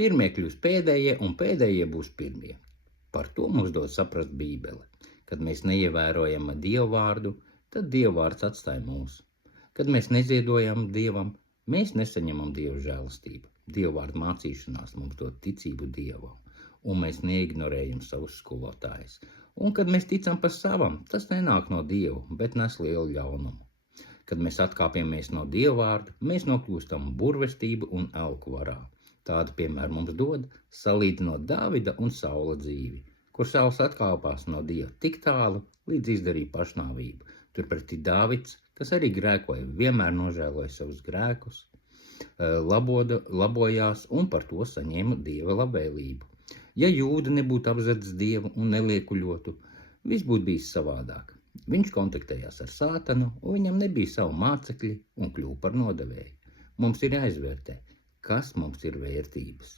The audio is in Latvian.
Pirmie kļūs pēdējie, un pēdējie būs pirmie. Par to mums dod saprast Bībele. Kad mēs neievērojam Dievu vārdu, tad Dieva vārds atstāja mūs. Kad mēs neziedojam Dievam, mēs nesaņemam Dieva žēlastību. Dieva vārda mācīšanās mums dod ticību Dievam, un mēs neignorējam savus skolotājus. Un kad mēs ticam par savam, tas nenāk no Dieva, bet nes lielu ļaunumu. Kad mēs atkāpjamies no Dieva vārda, mēs nokļūstam burvestību un elku varā. Tādu piemēru mums dod salīdzinot Dāvida un Saula dzīvi, kur Sauls atkāpās no Dieva tik tālu, līdz izdarīja pašnāvību. Turpretī Dāvids, kas arī grēkoja, vienmēr nožēloja savus grēkus, labojās un par to saņēma Dieva labvēlību. Ja Jūda nebūtu apzadzis Dievu un neliekuļotu, viss būtu bijis savādāk. Viņš kontaktējās ar Sātanu, un viņam nebija savu mācekļi un kļuva par nodevēju. Mums ir jāizvērtē, kas mums ir vērtības.